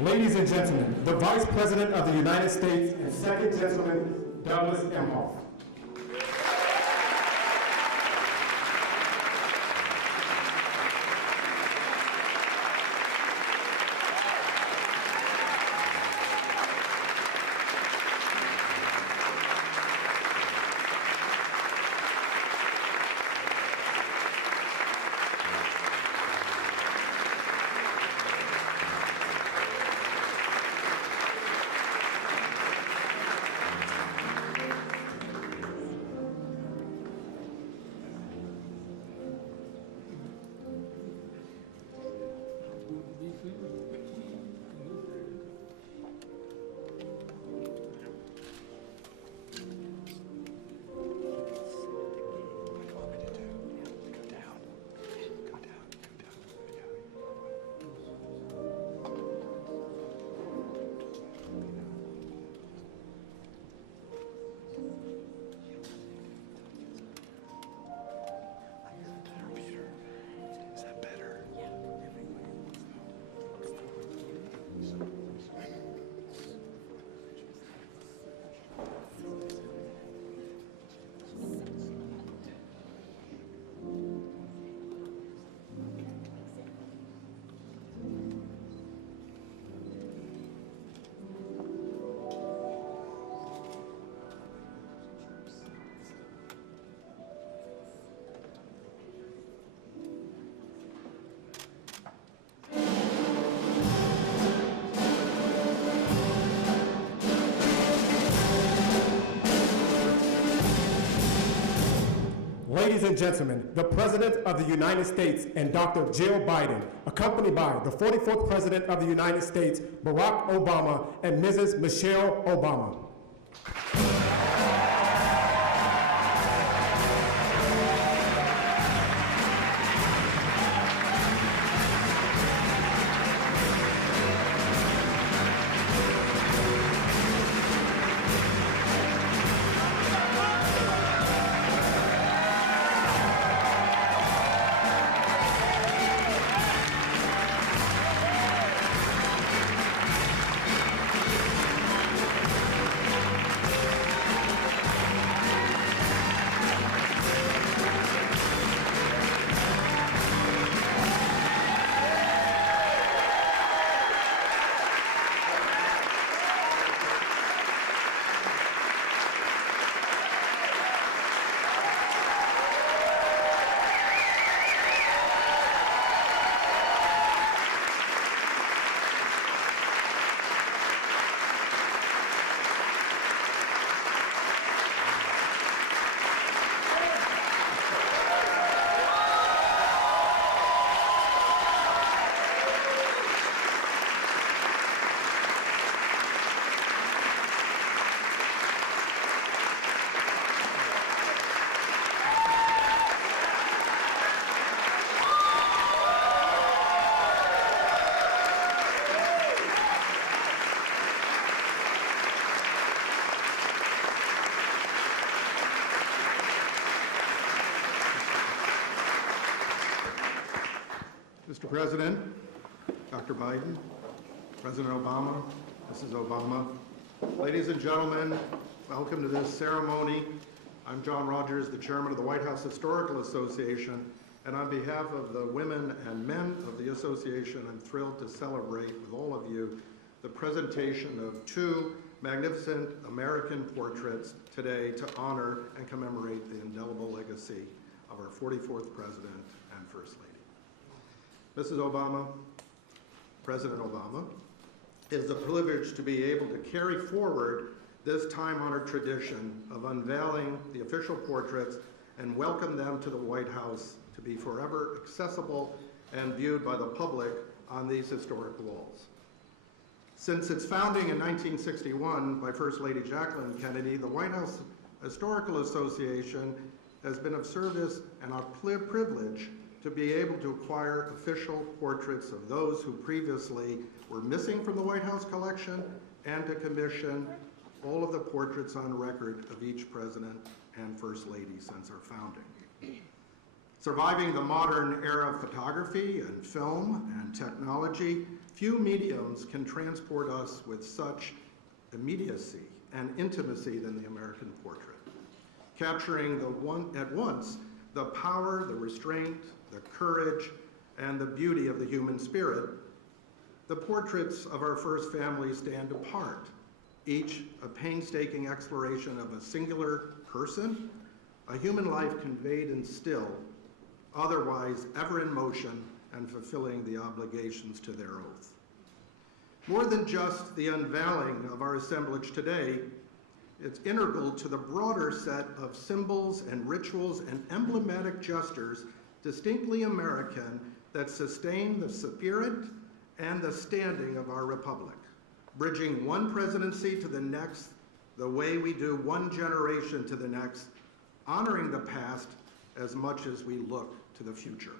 Ladies and gentlemen, the Vice President of the United States and Second Gentleman, Douglas Emhoff. Ladies and gentlemen, the President of the United States and Dr. Jill Biden, accompanied by the 44th President of the United States, Barack Obama, and Mrs. Michelle Obama. Mr. President, Dr. Biden, President Obama, Mrs. Obama, ladies and gentlemen, welcome to this ceremony. I'm John Rogers, the chairman of the White House Historical Association, and on behalf of the women and men of the association, I'm thrilled to celebrate with all of you the presentation of two magnificent American portraits today to honor and commemorate the indelible legacy of our 44th President and First Lady. Mrs. Obama, President Obama, it is a privilege to be able to carry forward this time-honored tradition of unveiling the official portraits and welcome them to the White House to be forever accessible and viewed by the public on these historic walls. Since its founding in 1961 by First Lady Jacqueline Kennedy, the White House Historical Association has been of service and our privilege to be able to acquire official portraits of those who previously were missing from the White House collection and to commission all of the portraits on record of each president and first lady since our founding. It's Surviving the modern era of photography and film and technology, few mediums can transport us with such immediacy and intimacy than the American portrait, capturing at once the power, the restraint, the courage, and the beauty of the human spirit. The portraits of our first family stand apart, each a painstaking exploration of a singular person, a human life conveyed in still, otherwise ever in motion and fulfilling the obligations to their oath. More than just the unveiling of our assemblage today, it's integral to the broader set of symbols and rituals and emblematic gestures distinctly American that sustain the spirit and the standing of our republic, bridging one presidency to the next the way we do one generation to the next, honoring the past as much as we look to the future.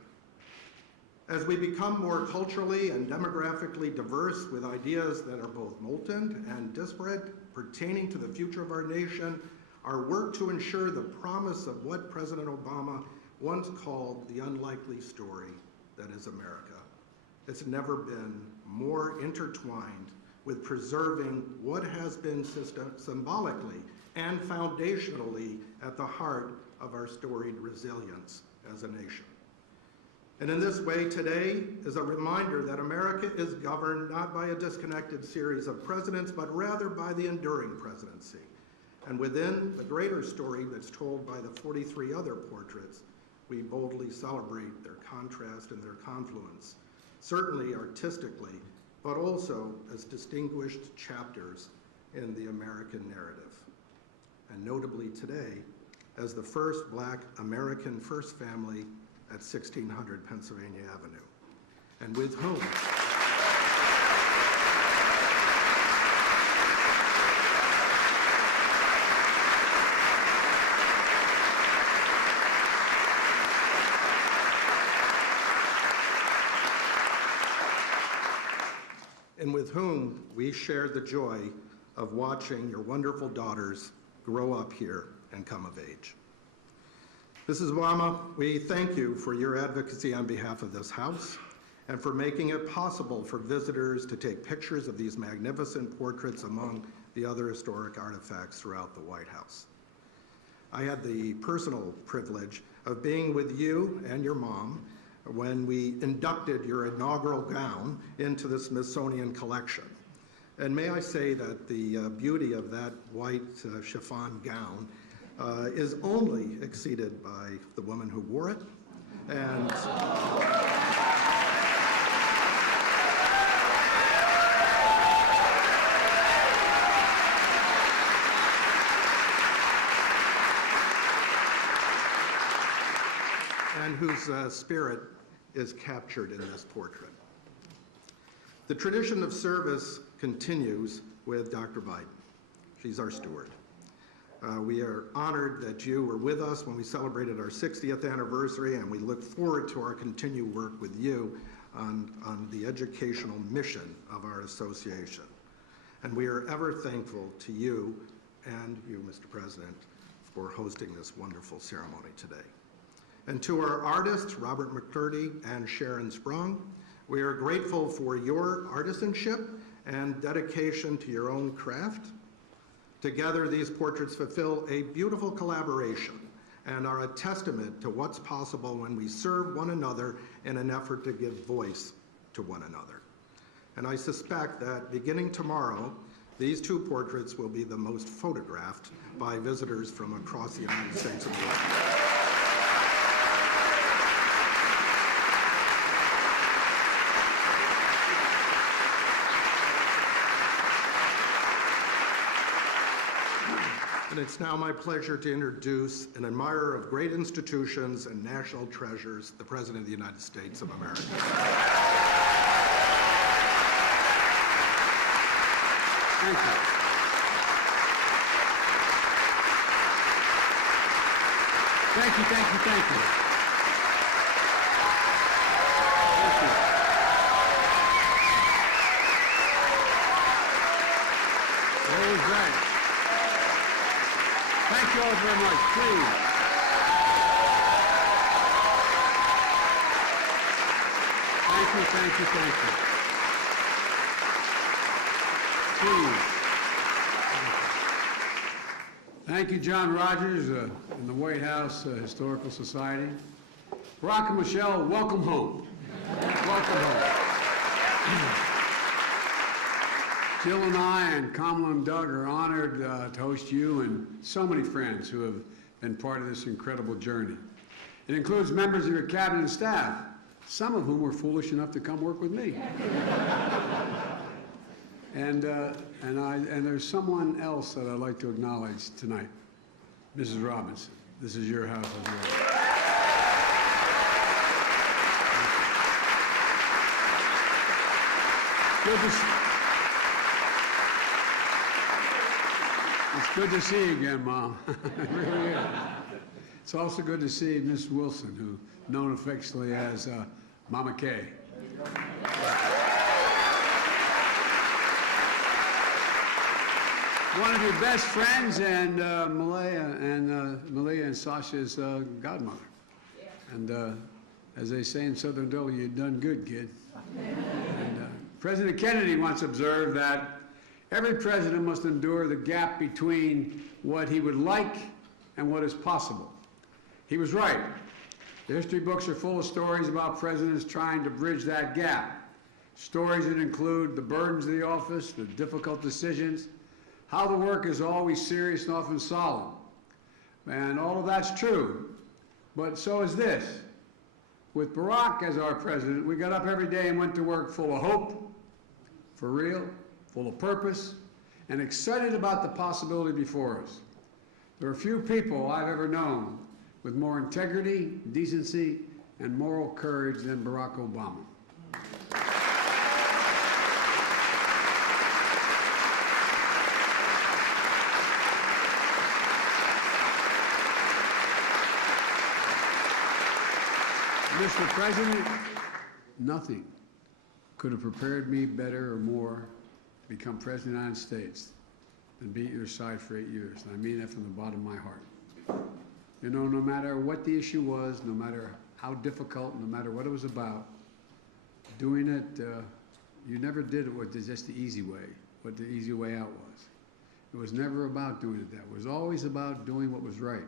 As we become more culturally and demographically diverse with ideas that are both molten and disparate pertaining to the future of our nation, our work to ensure the promise of what President Obama once called the unlikely story that is America. It's never been more intertwined with preserving what has been symbolically and foundationally at the heart of our storied resilience as a nation. And in this way, today is a reminder that America is governed not by a disconnected series of presidents, but rather by the enduring presidency. And within the greater story that's told by the 43 other portraits, we boldly celebrate their contrast and their confluence, certainly artistically, but also as distinguished chapters in the American narrative. And notably today, as the first Black American first family at 1600 Pennsylvania Avenue, and with whom we shared the joy of watching your wonderful daughters grow up here and come of age. Mrs. Obama, we thank you for your advocacy on behalf of this House and for making it possible for visitors to take pictures of these magnificent portraits among the other historic artifacts throughout the White House. I had the personal privilege of being with you and your mom when we inducted your inaugural gown into the Smithsonian collection. And may I say that the beauty of that white chiffon gown is only exceeded by the woman who wore it. And whose spirit is captured in this portrait. The tradition of service continues with Dr. Biden. She's our steward. We are honored that you were with us when we celebrated our 60th anniversary, and we look forward to our continued work with you on the educational mission of our association. And we are ever thankful to you and you, Mr. President, for hosting this wonderful ceremony today. And to our artists, Robert McCurdy and Sharon Sprung, we are grateful for your artisanship and dedication to your own craft. Together, these portraits fulfill a beautiful collaboration and are a testament to what's possible when we serve one another in an effort to give voice to one another. And I suspect that beginning tomorrow, these two portraits will be the most photographed by visitors from across the United States and the world. And it's now my pleasure to introduce an admirer of great institutions and national treasures, the President of the United States of America. Thank you. Thank you, thank you, thank you. Thank you. That was great. Thank you all very much, please. Thank you, thank you, thank you. Please. Thank you, John Rogers, in the White House Historical Society. Barack and Michelle, welcome home. Welcome home. Jill and I and Kamala and Doug are honored to host you and so many friends who have been part of this incredible journey. It includes members of your cabinet and staff, some of whom were foolish enough to come work with me. And there's someone else that I'd like to acknowledge tonight, Mrs. Robinson. This is your house as well. It's good to see you again, Mom. It really is. It's also good to see Miss Wilson, who known affectionately as Mama Kay. One of your best friends and Malia and Sasha's godmother. And as they say in Southern Delhi, you've done good, kid. And, President Kennedy once observed that every president must endure the gap between what he would like and what is possible. He was right. The history books are full of stories about presidents trying to bridge that gap. Stories that include the burdens of the office, the difficult decisions, how the work is always serious and often solemn. And all of that's true, but so is this. With Barack as our president, we got up every day and went to work full of hope, for real, full of purpose, and excited about the possibility before us. There are few people I've ever known with more integrity, decency, and moral courage than Barack Obama. Mr. President, nothing could have prepared me better or more to become President of the United States than be at your side for 8 years. And I mean that from the bottom of my heart. You know, no matter what the issue was, no matter how difficult, no matter what it was about, doing it, you never did it with just the easy way, what the easy way out was. It was never about doing it that way. It was always about doing what was right,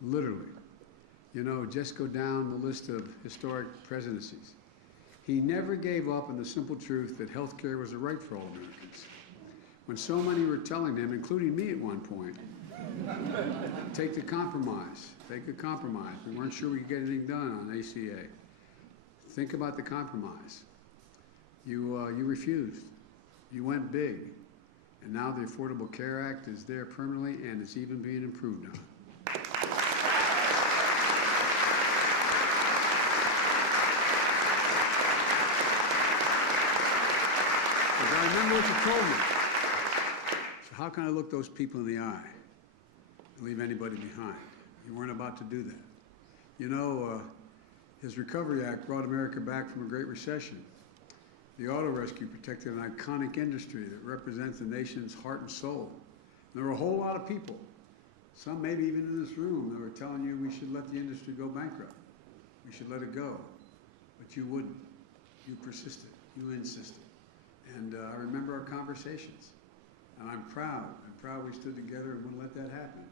literally. You know, just go down the list of historic presidencies. He never gave up on the simple truth that health care was a right for all Americans. When so many were telling him, including me at one point, take the compromise, take a compromise. We weren't sure we could get anything done on ACA. Think about the compromise. You refused. You went big. And now the Affordable Care Act is there permanently, and it's even being improved on. I remember what you told me. So how can I look those people in the eye and leave anybody behind? You weren't about to do that. You know, his Recovery Act brought America back from a great recession. The auto rescue protected an iconic industry that represents the nation's heart and soul. And there were a whole lot of people, some maybe even in this room, that were telling you we should let the industry go bankrupt. We should let it go. But you wouldn't. You persisted. You insisted. And I remember our conversations, and I'm proud we stood together and wouldn't let that happen.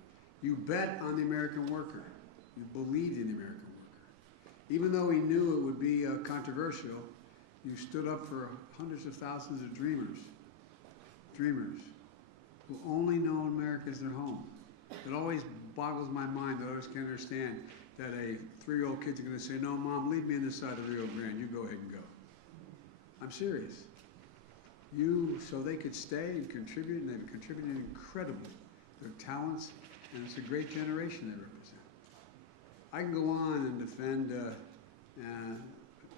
You bet on the American worker. You believed in the American worker. Even though he knew it would be controversial, you stood up for hundreds of thousands of dreamers who only know America as their home. It always boggles my mind that I always can't understand that a 3-year-old kid's going to say, no, Mom, leave me on this side of the Rio Grande. You go ahead and go. I'm serious. So they could stay and contribute, and they've contributed incredibly. Their talents, and it's a great generation they represent. I can go on and defend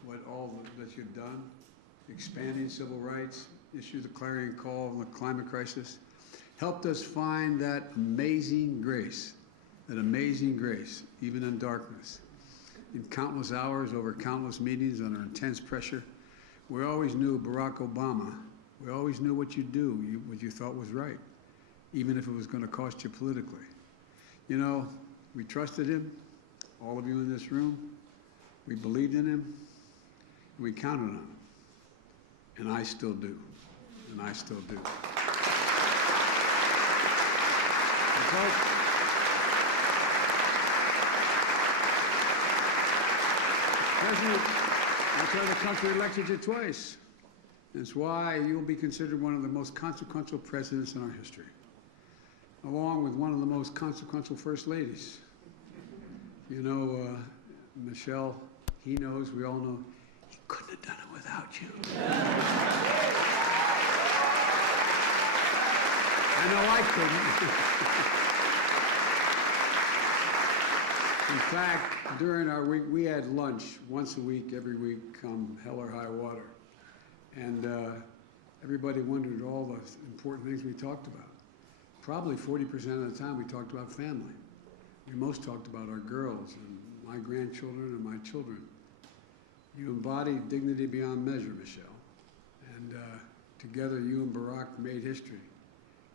what all that you've done, expanding civil rights, issue the clarion call on the climate crisis, helped us find that amazing grace, even in darkness. In countless hours, over countless meetings, under intense pressure, we always knew Barack Obama. We always knew what you'd do, what you thought was right, even if it was going to cost you politically. You know, we trusted him, all of you in this room. We believed in him. We counted on him. And I still do. And I still do. President, that's why the country elected you twice. That's why you'll be considered one of the most consequential presidents in our history, along with one of the most consequential first ladies. You know, Michelle, he knows, we all know, he couldn't have done it without you. I know I couldn't. In fact, during our week, we had lunch once a week, every week, come hell or high water. And everybody wondered all the important things we talked about. Probably 40% of the time we talked about family. We most talked about our girls and my grandchildren and my children. You embody dignity beyond measure, Michelle. And together you and Barack made history.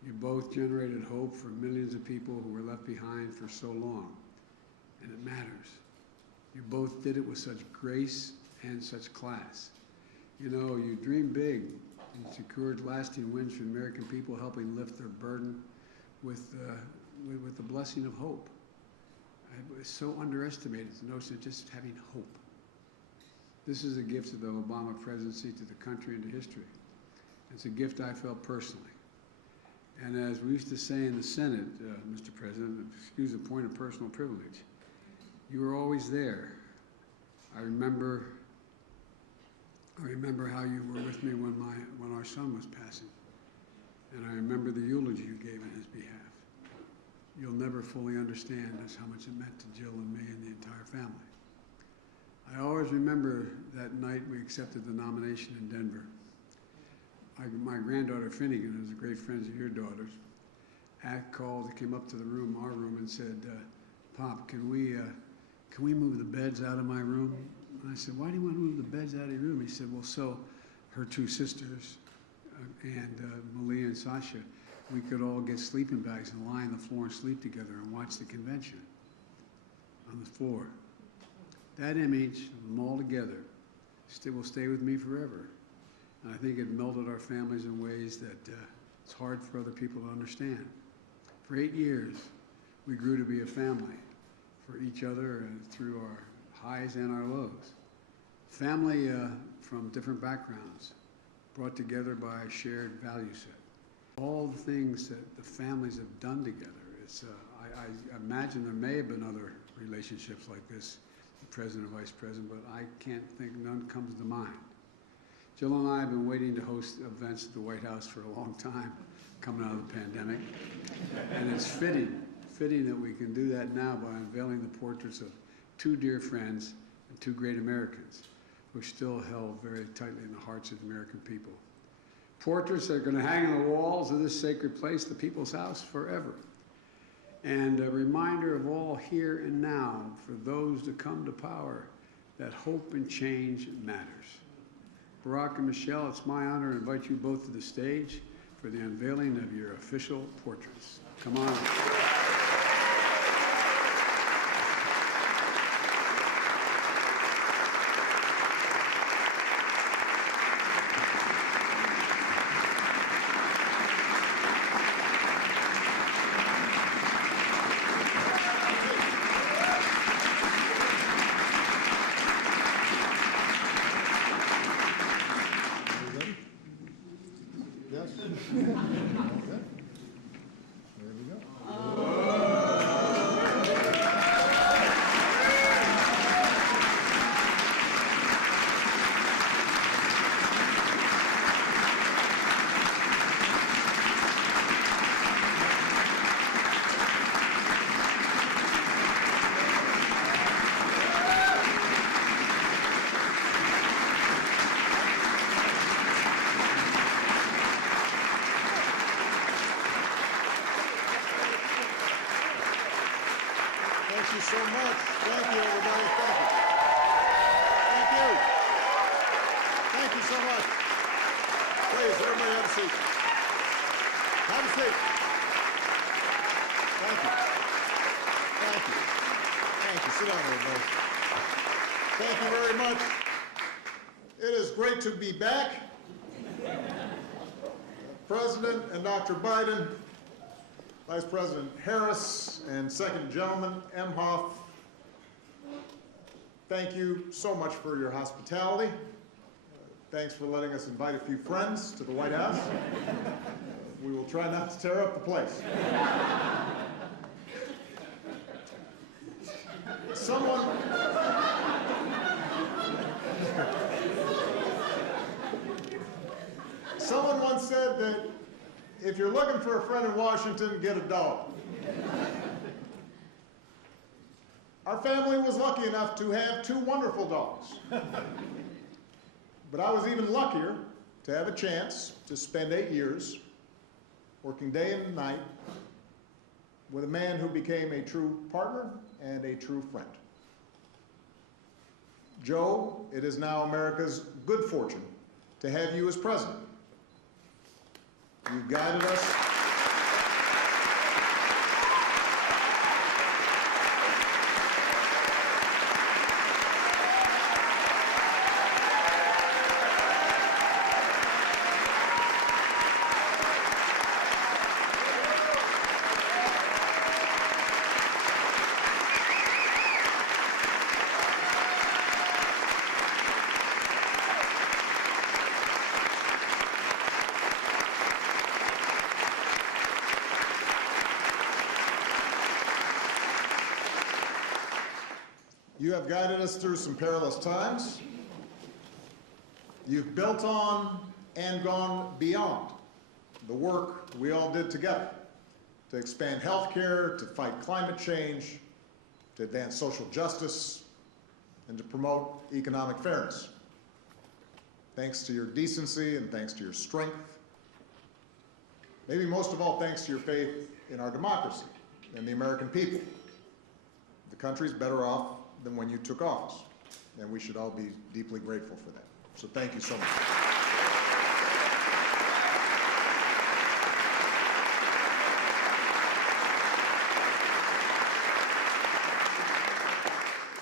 You both generated hope for millions of people who were left behind for so long. And it matters. You both did it with such grace and such class. You know, you dreamed big. You secured lasting wins for the American people, helping lift their burden with the blessing of hope. It was so underestimated, the notion of just having hope. This is a gift of the Obama presidency to the country and to history. It's a gift I felt personally. And as we used to say in the Senate, Mr. President, excuse the point of personal privilege, you were always there. I remember how you were with me when our son was passing. And I remember the eulogy you gave in his behalf. You'll never fully understand just how much it meant to Jill and me and the entire family. I always remember that night we accepted the nomination in Denver. My granddaughter Finnegan, who's a great friend of your daughter's, came up to our room and said, Pop, can we move the beds out of my room? And I said, why do you want to move the beds out of your room? He said, well, so her two sisters and Malia and Sasha, we could all get sleeping bags and lie on the floor and sleep together and watch the convention on the floor. That image of them all together will stay with me forever. And I think it melded our families in ways that it's hard for other people to understand. For 8 years, we grew to be a family for each other and through our highs and our lows. Family from different backgrounds, brought together by a shared value set. All the things that the families have done together. I imagine there may have been other relationships like this, the president and vice president, but I can't think, none comes to mind. Jill and I have been waiting to host events at the White House for a long time, coming out of the pandemic. And it's fitting that we can do that now by unveiling the portraits of two dear friends and two great Americans who are still held very tightly in the hearts of the American people. Portraits that are going to hang on the walls of this sacred place, the People's House, forever. And a reminder of all here and now for those to come to power that hope and change matters. Barack and Michelle, it's my honor to invite you both to the stage for the unveiling of your official portraits. Come on. Yes? Okay. There we go. Thank you so much. Thank you, everybody. Thank you. Thank you. Thank you so much. Please, everybody have a seat. Have a seat. Thank you. Thank you. Thank you. Sit down, everybody. Thank you very much. is great to be back. President and Dr. Biden, Vice President Harris, and Second Gentleman Emhoff, thank you so much for your hospitality. Thanks for letting us invite a few friends to the White House. We will try not to tear up the place. Someone once said that if you're looking for a friend in Washington, get a dog. Our family was lucky enough to have 2 wonderful dogs. But I was even luckier to have a chance to spend 8 years working day and night with a man who became a true partner and a true friend. Joe, it is now America's good fortune to have you as president. You've guided us. You have guided us through some perilous times. You've built on and gone beyond the work we all did together to expand health care, to fight climate change, to advance social justice, and to promote economic fairness. Thanks to your decency and thanks to your strength. Maybe most of all, thanks to your faith in our democracy and the American people. The country's better off than when you took office, and we should all be deeply grateful for that. So thank you so much.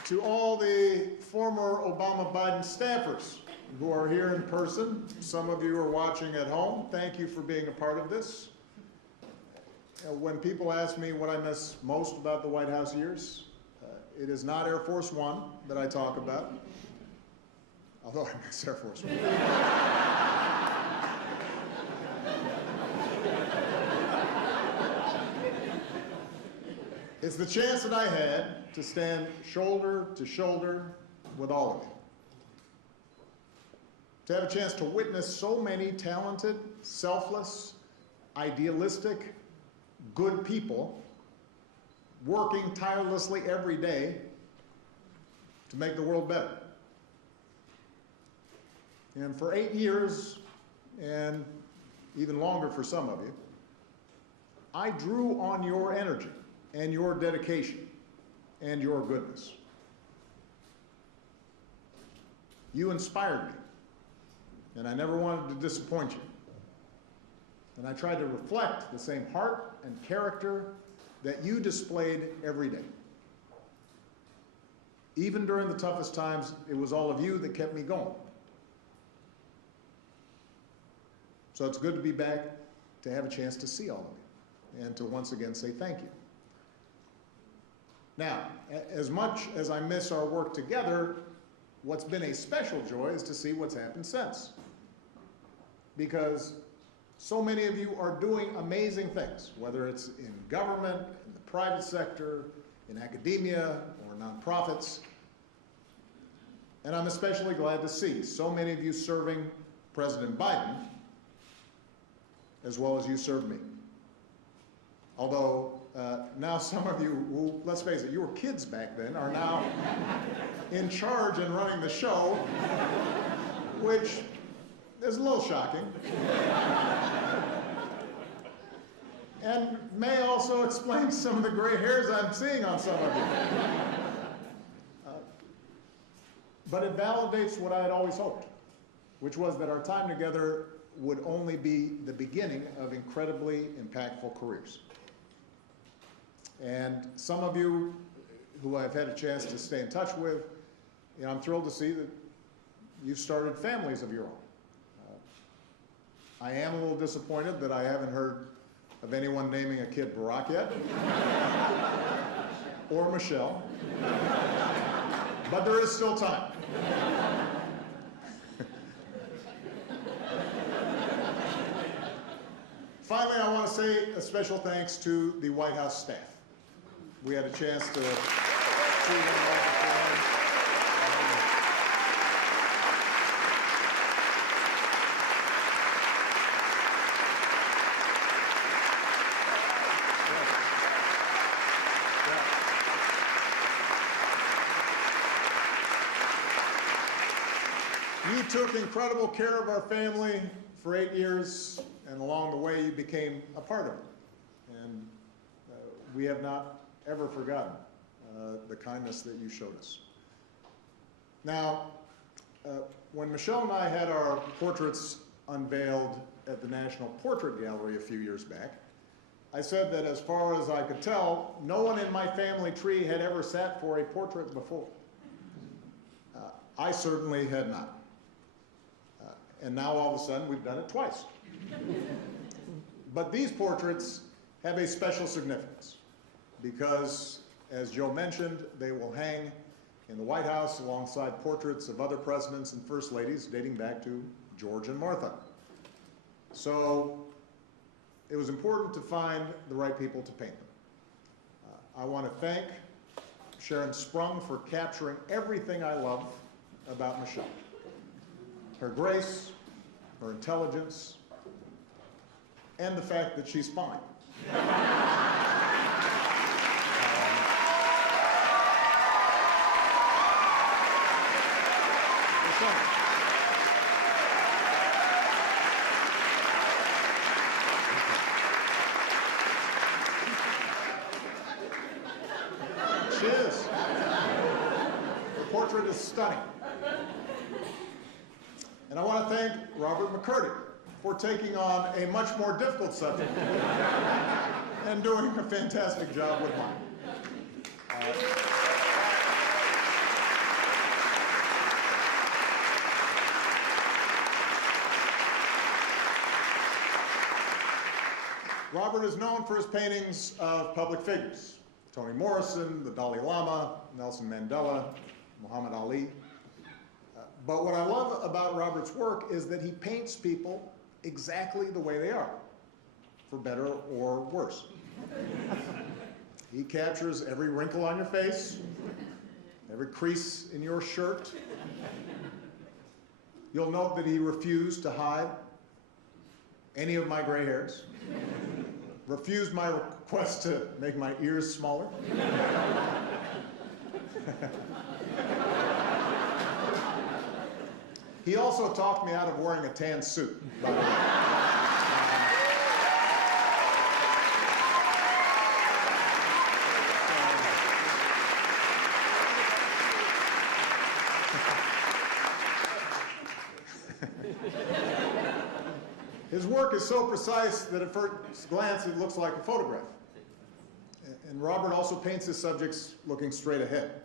To all the former Obama-Biden staffers who are here in person, some of you are watching at home, thank you for being a part of this. When people ask me what I miss most about the White House years, it is not Air Force One that I talk about, although I miss Air Force One. It's the chance that I had to stand shoulder to shoulder with all of you. To have a chance to witness so many talented, selfless, idealistic, good people working tirelessly every day to make the world better. And for 8 years, and even longer for some of you, I drew on your energy and your dedication and your goodness. You inspired me, and I never wanted to disappoint you. And I tried to reflect the same heart and character that you displayed every day. Even during the toughest times, it was all of you that kept me going. So it's good to be back, to have a chance to see all of you, and to once again say thank you. Now, as much as I miss our work together, what's been a special joy is to see what's happened since. Because so many of you are doing amazing things, whether it's in government, in the private sector, in academia, or nonprofits. And I'm especially glad to see so many of you serving President Biden as well as you served me. Although now some of you who, let's face it, you were kids back then, are now in charge and running the show, which is a little shocking. And may also explain some of the gray hairs I'm seeing on some of you. But it validates what I had always hoped, which was that our time together would only be the beginning of incredibly impactful careers. And some of you who I've had a chance to stay in touch with, I'm thrilled to see that you've started families of your own. I am a little disappointed that I haven't heard of anyone naming a kid Barack yet, or Michelle, but there is still time. Finally, I want to say a special thanks to the White House staff. We had a chance to see them all beforehand. You took incredible care of our family for 8 years, and along the way you became a part of it. And we have not ever forgotten the kindness that you showed us. Now, when Michelle and I had our portraits unveiled at the National Portrait Gallery a few years back, I said that as far as I could tell, no one in my family tree had ever sat for a portrait before. I certainly had not. And now all of a sudden we've done it twice. But these portraits have a special significance because, as Joe mentioned, they will hang in the White House alongside portraits of other presidents and first ladies dating back to George and Martha. So it was important to find the right people to paint them. I want to thank Sharon Sprung for capturing everything I love about Michelle. Her grace, her intelligence, and the fact that she's fine. She is. The portrait is stunning. And I want to thank Robert McCurdy for taking on a much more difficult subject and doing a fantastic job with mine. Robert is known for his paintings of public figures: Toni Morrison, the Dalai Lama, Nelson Mandela, Muhammad Ali. But what I love about Robert's work is that he paints people exactly the way they are, for better or worse. He captures every wrinkle on your face, every crease in your shirt. You'll note that he refused to hide any of my gray hairs, refused my request to make my ears smaller. He also talked me out of wearing a tan suit, by the way. His work is so precise that at first glance it looks like a photograph. And Robert also paints his subjects looking straight ahead.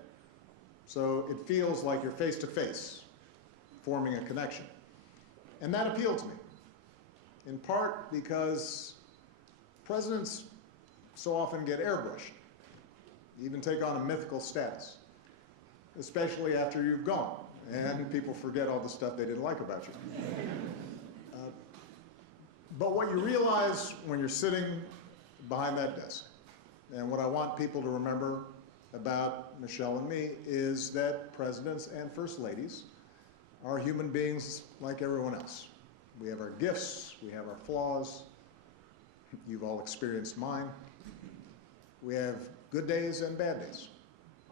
So it feels like you're face to face, forming a connection. And that appealed to me, in part because presidents so often get airbrushed, even take on a mythical status, especially after you've gone, and people forget all the stuff they didn't like about you. But what you realize when you're sitting behind that desk, and what I want people to remember about Michelle and me, is that presidents and first ladies are human beings like everyone else. We have our gifts, we have our flaws. You've all experienced mine. We have good days and bad days.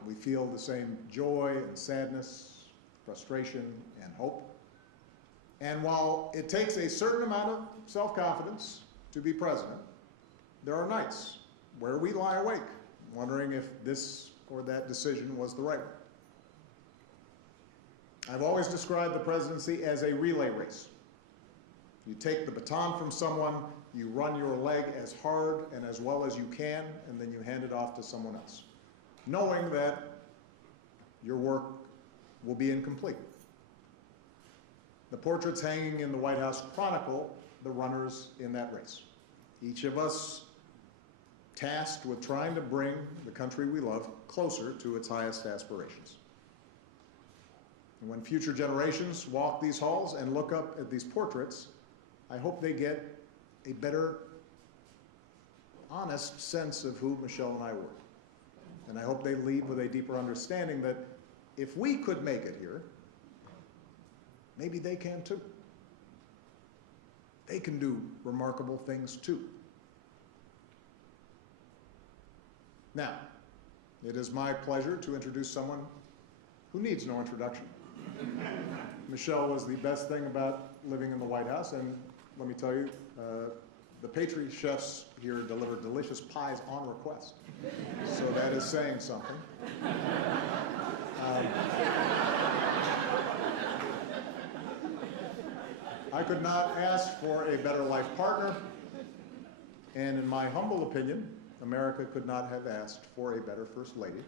We feel the same joy and sadness, frustration and hope. And while it takes a certain amount of self-confidence to be president, there are nights where we lie awake, wondering if this or that decision was the right one. I've always described the presidency as a relay race. You take the baton from someone, you run your leg as hard and as well as you can, and then you hand it off to someone else, knowing that your work will be incomplete. The portraits hanging in the White House chronicle the runners in that race. Each of us tasked with trying to bring the country we love closer to its highest aspirations. And when future generations walk these halls and look up at these portraits, I hope they get a better, honest sense of who Michelle and I were. And I hope they leave with a deeper understanding that if we could make it here, maybe they can too. They can do remarkable things too. Now, it is my pleasure to introduce someone who needs no introduction. Michelle was the best thing about living in the White House, and let me tell you, the pastry chefs here deliver delicious pies on request. So that is saying something. I could not ask for a better life partner, and in my humble opinion, America could not have asked for a better First Lady.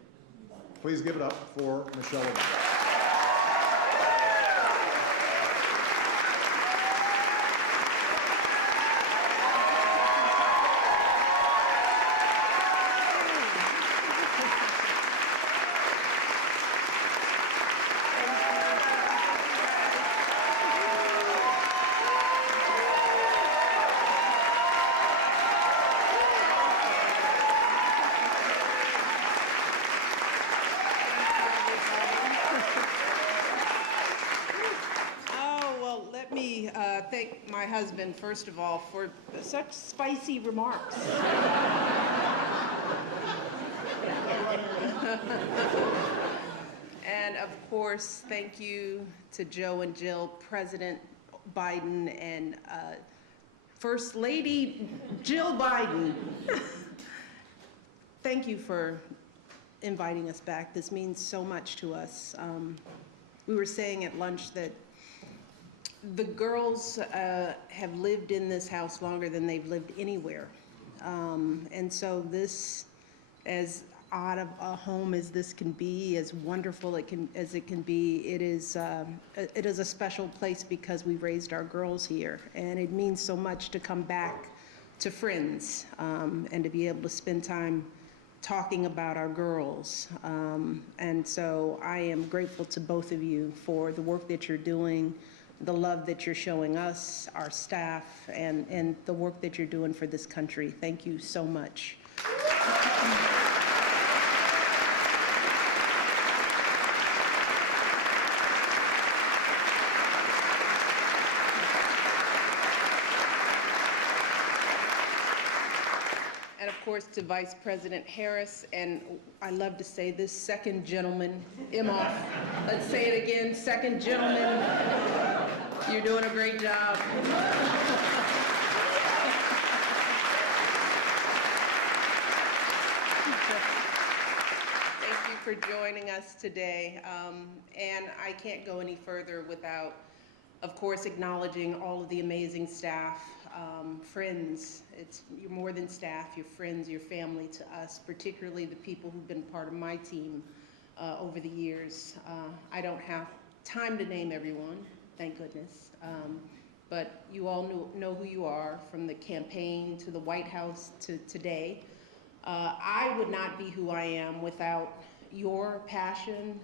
Please give it up for Michelle Obama. Thank my husband, first of all, for such spicy remarks. And of course, thank you to Joe and Jill, President Biden, and First Lady Jill Biden. Thank you for inviting us back. This means so much to us. We were saying at lunch that the girls have lived in this house longer than they've lived anywhere. And so this, as odd of a home as this can be, as wonderful as it can be, it is a special place because we raised our girls here. And it means so much to come back to friends and to be able to spend time talking about our girls. And so I am grateful to both of you for the work that you're doing, the love that you're showing us, our staff, and the work that you're doing for this country. Thank you so much. And of course to Vice President Harris, and I love to say this second gentleman, Imhoff. Let's say it again, second gentleman. You're doing a great job. Thank you for joining us today. And I can't go any further without, of course, acknowledging all of the amazing staff, friends. You're more than staff, you're friends, you're family to us, particularly the people who've been part of my team over the years. I don't have time to name everyone, thank goodness. But you all know who you are, from the campaign to the White House to today. I would not be who I am without your passion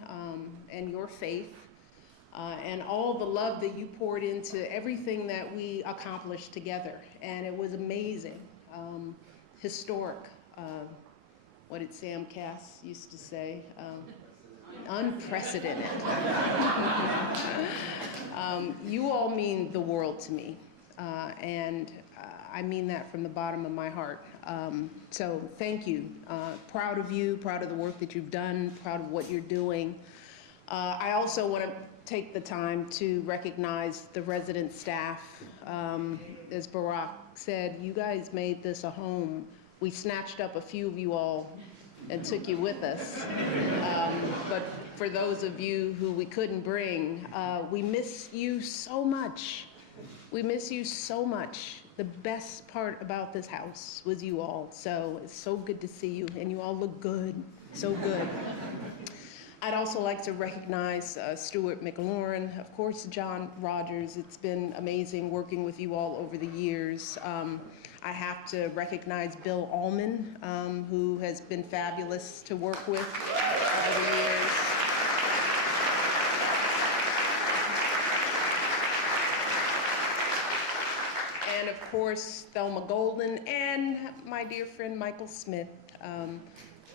and your faith and all the love that you poured into everything that we accomplished together. And it was amazing, historic. What did Sam Cass used to say? Unprecedented. You all mean the world to me, and I mean that from the bottom of my heart. So thank you. Proud of you, proud of the work that you've done, proud of what you're doing. I also want to take the time to recognize the resident staff. As Barack said, you guys made this a home. We snatched up a few of you all and took you with us. But for those of you who we couldn't bring, we miss you so much. We miss you so much. The best part about this house was you all. So it's so good to see you, and you all look good, so good. I'd also like to recognize Stuart McLaurin, of course, John Rogers. It's been amazing working with you all over the years. I have to recognize Bill Allman, who has been fabulous to work with over the years. And of course, Thelma Golden and my dear friend Michael Smith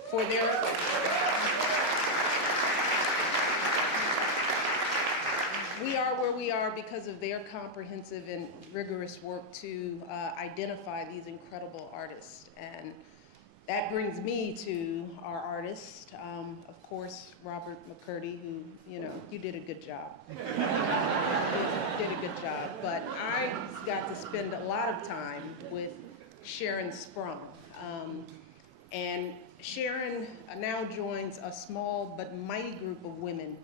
for their we are where we are because of their comprehensive and rigorous work to identify these incredible artists. And that brings me to our artist, of course, Robert McCurdy, who, you did a good job. You did a good job. But I got to spend a lot of time with Sharon Sprung. And Sharon now joins a small but mighty group of women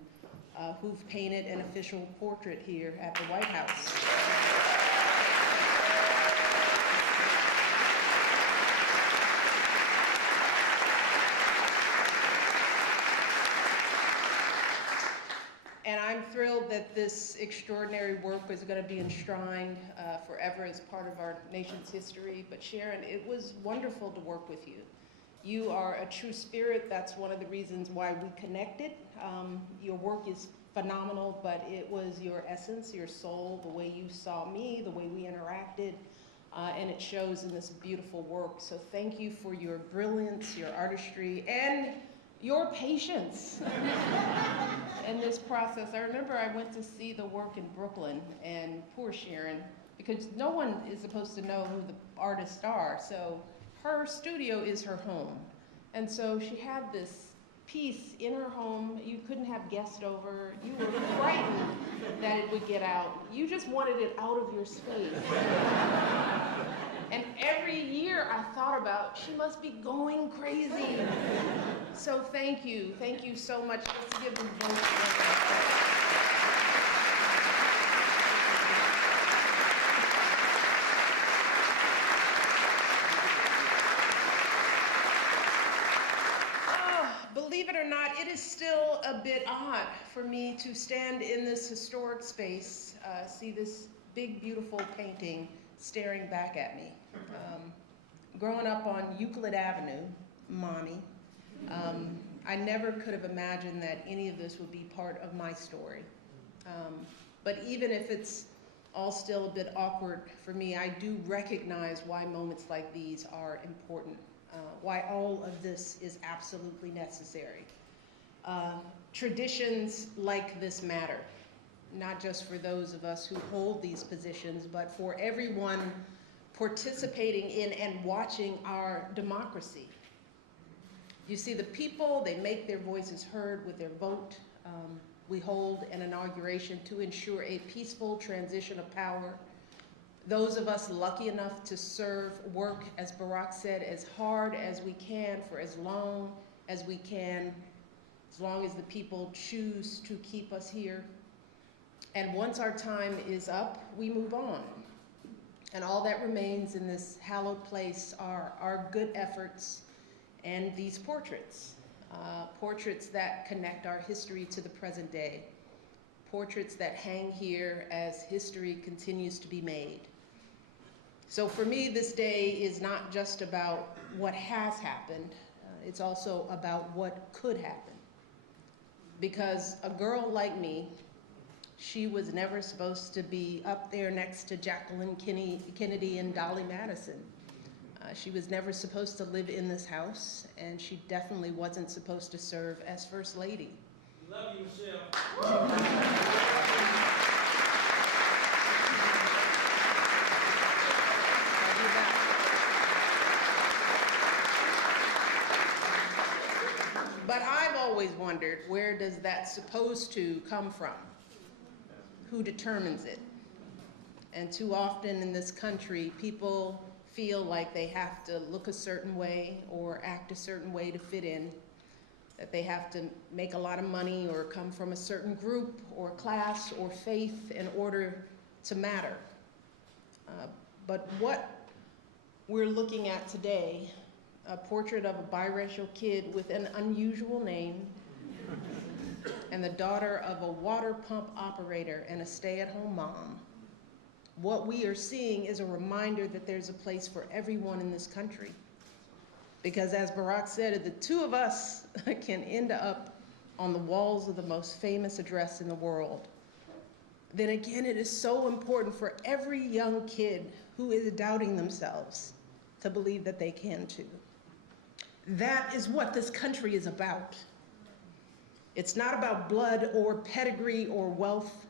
who've painted an official portrait here at the White House. And I'm thrilled that this extraordinary work is going to be enshrined forever as part of our nation's history. But Sharon, it was wonderful to work with you. You are a true spirit. That's one of the reasons why we connected. Your work is phenomenal, but it was your essence, your soul, the way you saw me, the way we interacted, and it shows in this beautiful work. So thank you for your brilliance, your artistry, and your patience in this process. I remember I went to see the work in Brooklyn, and poor Sharon, because no one is supposed to know who the artists are, so her studio is her home. And so she had this piece in her home. You couldn't have guests over. You were frightened that it would get out. You just wanted it out of your space. And every year I thought about, she must be going crazy. So thank you so much. Let's give them both. Believe it or not, it is still a bit odd for me to stand in this historic space, see this big, beautiful painting staring back at me. Growing up on Euclid Avenue, Mommy, I never could have imagined that any of this would be part of my story. But even if it's all still a bit awkward for me, I do recognize why moments like these are important. Why all of this is absolutely necessary. Traditions like this matter, not just for those of us who hold these positions, but for everyone participating in and watching our democracy. You see, the people, they make their voices heard with their vote. We hold an inauguration to ensure a peaceful transition of power. Those of us lucky enough to serve, work, as Barack said, as hard as we can for as long as we can, as long as the people choose to keep us here. And once our time is up, we move on. And all that remains in this hallowed place are our good efforts and these portraits. Portraits that connect our history to the present day. Portraits that hang here as history continues to be made. So for me, this day is not just about what has happened, it's also about what could happen. Because a girl like me, she was never supposed to be up there next to Jacqueline Kennedy and Dolly Madison. She was never supposed to live in this house, and she definitely wasn't supposed to serve as First Lady. Love you, Michelle. But I've always wondered, where does that supposed to come from? Who determines it? And too often in this country, people feel like they have to look a certain way or act a certain way to fit in, that they have to make a lot of money or come from a certain group or class or faith in order to matter. But what we're looking at today, a portrait of a biracial kid with an unusual name, and the daughter of a water pump operator and a stay-at-home mom, what we are seeing is a reminder that there's a place for everyone in this country. Because as Barack said, if the two of us can end up on the walls of the most famous address in the world, then again, it is so important for every young kid who is doubting themselves to believe that they can too. That is what this country is about. It's not about blood or pedigree or wealth.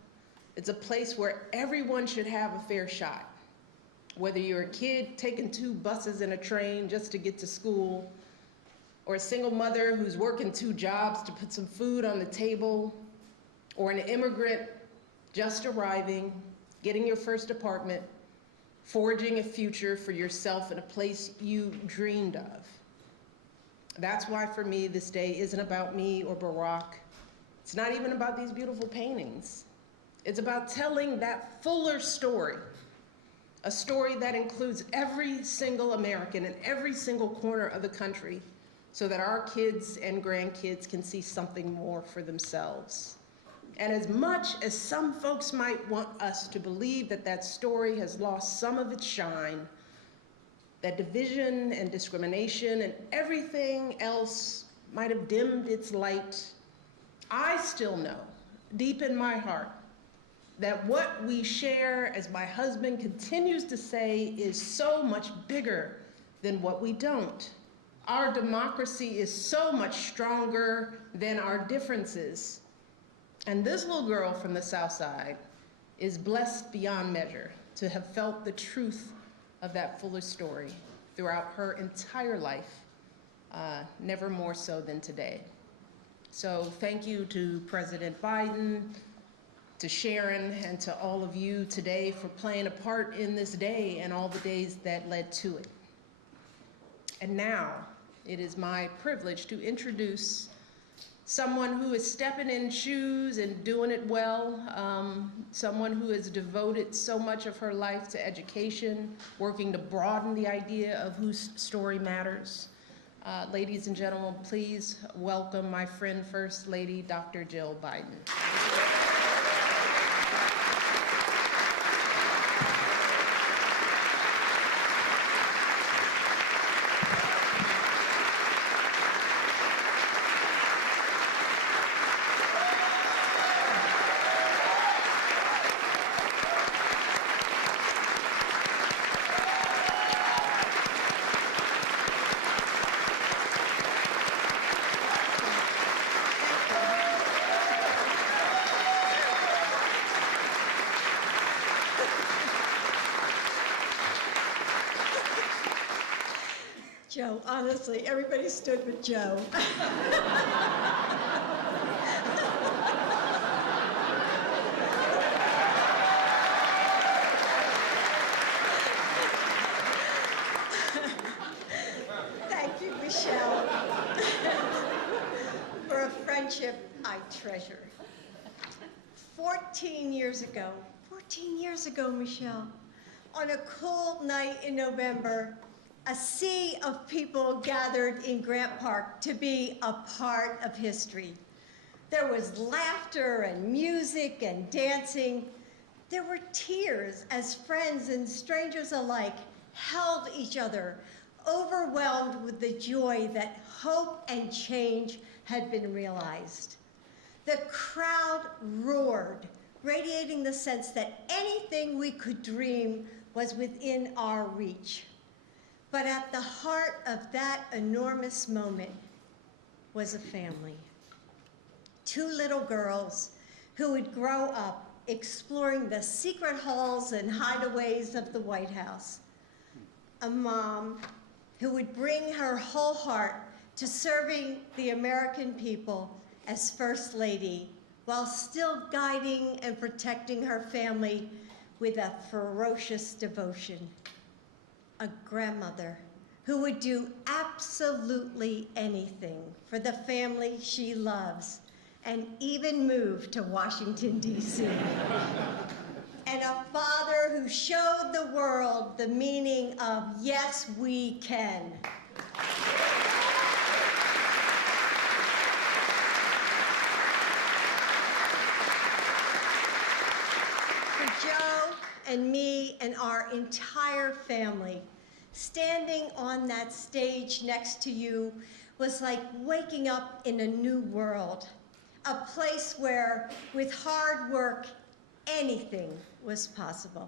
It's a place where everyone should have a fair shot. Whether you're a kid taking 2 buses and a train just to get to school, or a single mother who's working 2 jobs to put some food on the table, or an immigrant just arriving, getting your first apartment, forging a future for yourself in a place you dreamed of. That's why for me, this day isn't about me or Barack. It's not even about these beautiful paintings. It's about telling that fuller story, a story that includes every single American in every single corner of the country, so that our kids and grandkids can see something more for themselves. And as much as some folks might want us to believe that that story has lost some of its shine, that division and discrimination and everything else might have dimmed its light, I still know, deep in my heart, that what we share, as my husband continues to say, is so much bigger than what we don't. Our democracy is so much stronger than our differences. And this little girl from the South Side is blessed beyond measure to have felt the truth of that fuller story throughout her entire life, never more so than today. So thank you to President Biden, to Sharon, and to all of you today for playing a part in this day and all the days that led to it. And now, it is my privilege to introduce someone who is stepping in shoes and doing it well, someone who has devoted so much of her life to education, working to broaden the idea of whose story matters. Ladies and gentlemen, please welcome my friend, First Lady, Dr. Jill Biden. Joe, honestly, everybody stood with Joe. Thank you, Michelle, for a friendship I treasure. 14 years ago, Michelle, on a cold night in November, a sea of people gathered in Grant Park to be a part of history. There was laughter and music and dancing. There were tears as friends and strangers alike held each other, overwhelmed with the joy that hope and change had been realized. The crowd roared, radiating the sense that anything we could dream was within our reach. But at the heart of that enormous moment was a family. 2 little girls who would grow up exploring the secret halls and hideaways of the White House. A mom who would bring her whole heart to serving the American people as First Lady, while still guiding and protecting her family with a ferocious devotion. A grandmother who would do absolutely anything for the family she loves, and even move to Washington, D.C. And a father who showed the world the meaning of yes, we can. Joe and me and our entire family, standing on that stage next to you was like waking up in a new world, a place where, with hard work, anything was possible.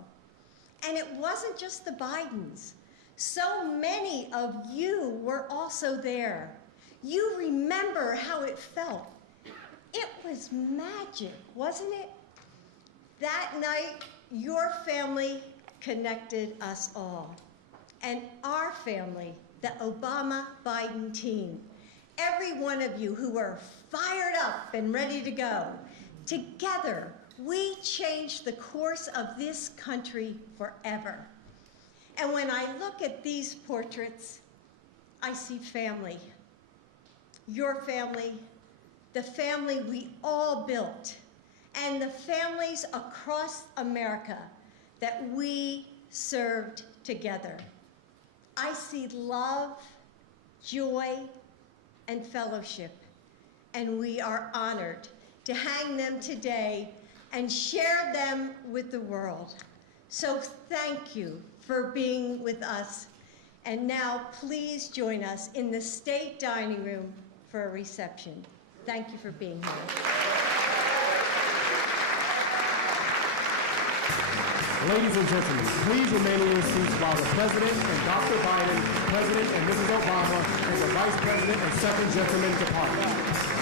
And it wasn't just the Bidens. So many of you were also there. You remember how it felt. It was magic, wasn't it? That night, your family connected us all. And our family, the Obama-Biden team, every one of you who were fired up and ready to go, together, we changed the course of this country forever. And when I look at these portraits, I see family. Your family, the family we all built, and the families across America that we served together. I see love, joy, and fellowship, and we are honored to hang them today and share them with the world. So thank you for being with us. And now please join us in the State Dining Room for a reception. Thank you for being here. Ladies and gentlemen, please remain in your seats while the President and Dr. Biden, President and Mrs. Obama, and the Vice President and Second Gentleman depart.